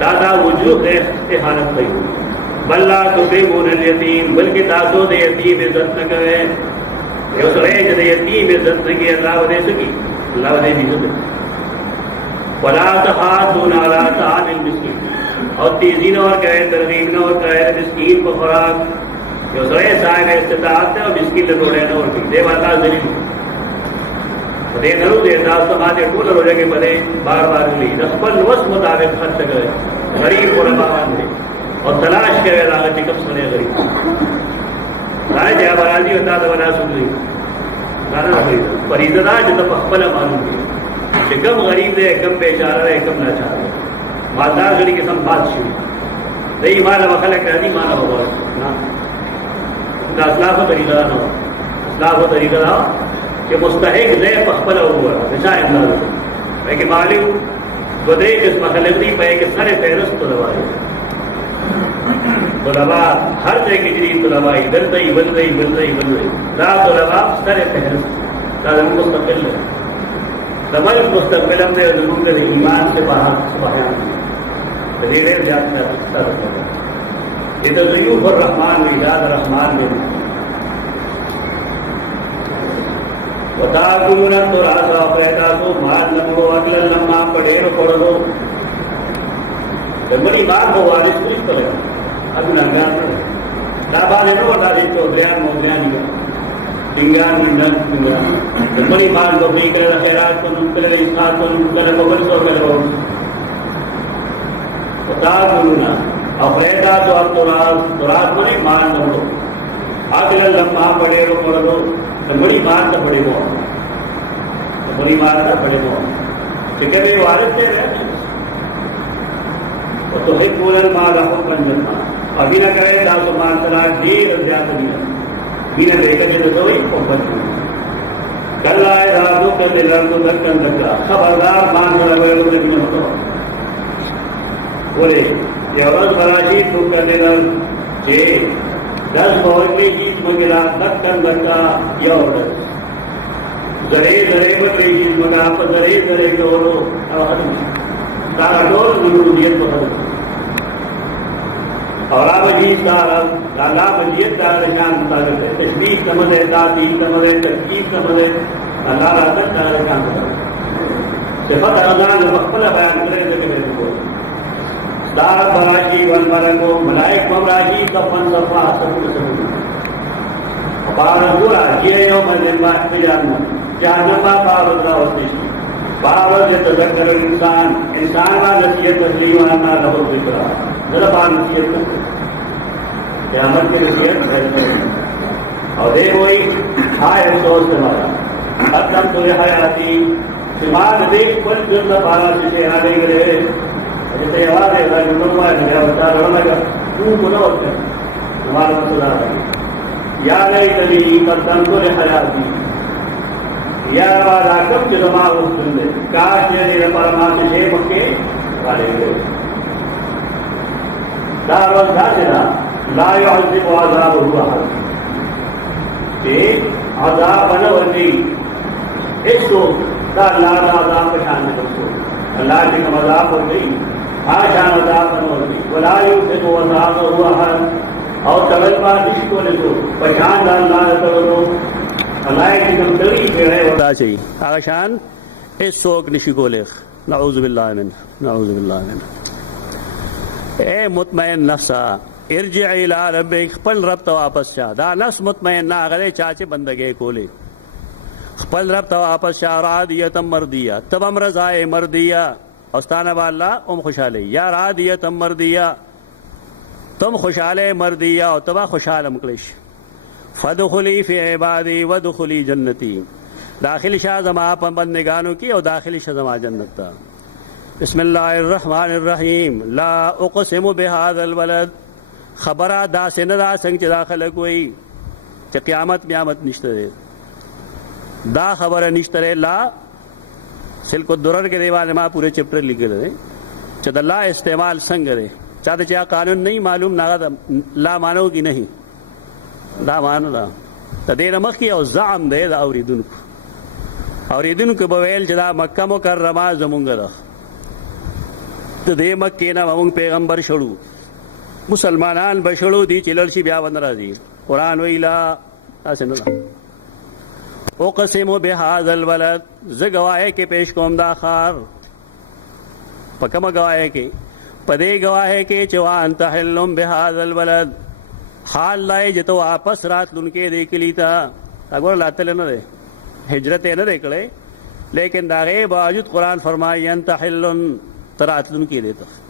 دادا وجود استحالت پہ بلا تکرمون الیتیم بلکہ تاسو دے یتیم عزت نہ کرے یو سرے جدے یتیم عزت نہ کی اللہ ودے سکی اللہ ودے بھی عزت ولا تحاضون علی طعام المسکین اور تیزی نہ اور کہے ترغیب نہ اور کہے مسکین کو خوراک یو سرے صاحب استطاعت ہے اور مسکین لٹوڑے نہ اور دے والا ذلیل دے نرو دے تاسو ماتے ٹول رو جگہ بدے بار بار لی خپل وس مطابق خرچ کرے غریب اور باندھے اور تلاش کرے راغت کم سنے غریب رائے جا برازی ہوتا تو بنا سن لی رانا غریب فریضہ جب خپل معلوم کی کہ کم غریب دے کم بیچارہ رہے کم لاچار رہے مالدار غریب قسم بات شوی دے مالا وخلق رہنی مالا ہوگا نا اسلاف و طریقہ نہ ہو اسلاف و طریقہ نہ ہو کہ مستحق دے پخپل ہوا نشاہ انداز ہے کہ معلوم بدے جس مخلق نہیں پائے کہ سر فہرست طلبائی طلباء ہر طرح کی جدید طلبائی دلدئی بلدئی بلدئی بلدئی لا طلباء سر فہرست تعلیم مستقل ہے تمل مستقبل ہم نے ضرور کر ایمان سے باہر دلیل زیادہ یہ تو ضیوف الرحمان میں یاد الرحمان میں وتاکلون التراث اخرجا کو مال لمو اگل لما پڑھو پڑھو بڑی بات کو وارث پوچھ پڑے اب نگان دابا نے نو دادی تو بیان مو بیان دنگان دنگان بڑی بات کو بھی کر خیرات کو نکلے اسات کو نکلے مغل سو کرو وتاکلون اخرجا تو التراث میں مال لمو اگل لما پڑھو بڑی بات تو بڑے گو بڑی بات تو بڑے گو کہ کبھی وارث دے رہے تو ہے بولن مال رہو پنجنا ابھی نہ کرے داسو مان سلا دیر زیادہ نہیں نہ دے کے تو وہی محبت کل آئے راتوں کے دلن تو دکن دکا خبردار مان سلا وے لوگ نے تو بولے یہ اور براشی تو کرنے دا جے 10 بہت کی چیز مگرا دکن دکا یا اور زڑے زڑے پر کی چیز مگرا پر زڑے زڑے ڈورو سارا ڈور ضروریت پر اور مجید سارا لالا مجید دار شان مطابق ہے تشبیہ سمجھ ہے تعطیل سمجھ ہے ترکیب سمجھ ہے اللہ رحمت دار شان مطابق صفت اذان مقبل بیان کرے ذکر کو دار براشی والملکو ملائک ممراجی کفن صفا سبو سبو بارگورا یہ یوم الجنبات قیامت جہنم باورد راوستشی باورد تذکر الانسان انسان کا نصیحت تسلیمانا لہو ذکرہ ذربان نصیحت قیامت کی نصیحت ہے اور دے ہوئی ہائے افسوس تمہارا حتم تو حیاتی سمان دیکھ پل جرد پارا سے آنے گرے جیسے آواز ہے کہ منوا ہے یا بتا رہا ہے تو بنا ہوتا ہے ہمارا مسئلہ ہے یا نہیں کبھی قدم تو حیاتی یا آواز آکم جو دماغ اس بندے کاش یہ میرے پرمان سے مکے والے ہوئے دار والداسرہ لا يعذب عذاب ہوا کہ عذاب بنوندی اس کو دا اللہ دا عذاب پشان میں بسو اللہ کی کم عذاب ہو گئی آشان عذاب بنوندی ولا يعذب عذاب ہوا اور تغلبہ جس کو لکھو پشان دا اللہ تغلو اللہ کی کم تری پیڑے ہوتا چاہیے آشان اس سوک نشی کو لکھ نعوذ باللہ من نعوذ باللہ من اے مطمئن نفسا ارجع الى ربک خپل رب ته واپس شا دا نفس مطمئن نہ غلے چاچے بندگی کولے خپل رب ته واپس شا رادیت مردیہ تبم رضائے مردیہ استانہ باللہ خوشحالے یا رادیت مردیہ تم خوشحالے مردیہ اور تبا خوشحال مکلش فدخلی فی عبادی ودخلی جنتی داخل شاہ زما بندگانوں کی اور داخل شاہ زما جنت تا بسم اللہ الرحمن الرحیم لا اقسم بهذا البلد خبرہ دا سے نہ دا سنگ چدا خلق ہوئی چا قیامت میامت نشترے دا خبر نشترے لا سلک درر کے دیوان ما پورے چپٹر لکھ رہے چا لا استعمال سنگ رہے چاہتے چاہ قانون نہیں معلوم ناغا لا مانو کی نہیں دا مانو دا تا دیر مخ کی او زعم دے دا اوریدن کو بویل چدا مکہ مکرمہ زمونگ دا دې مکې نه موږ پیغمبر شړو مسلمانان بشړو دي چې لړ شي بیا ونه راځي. قرآن ویلا تاسې نه اقسم بهذا البلد زه گواهی کې پیش کوم دا ښار په کومه گواهی کې په دې گواهی کې چې وانت حل بهذا البلد حال لای چې ته واپس راتلونکې دې کلي ته اګور لاتل نه دی هجرت یې نه دی کړی لیکن دا غي باوجود قرآن فرمایي انت حل تراتلونکې دې ته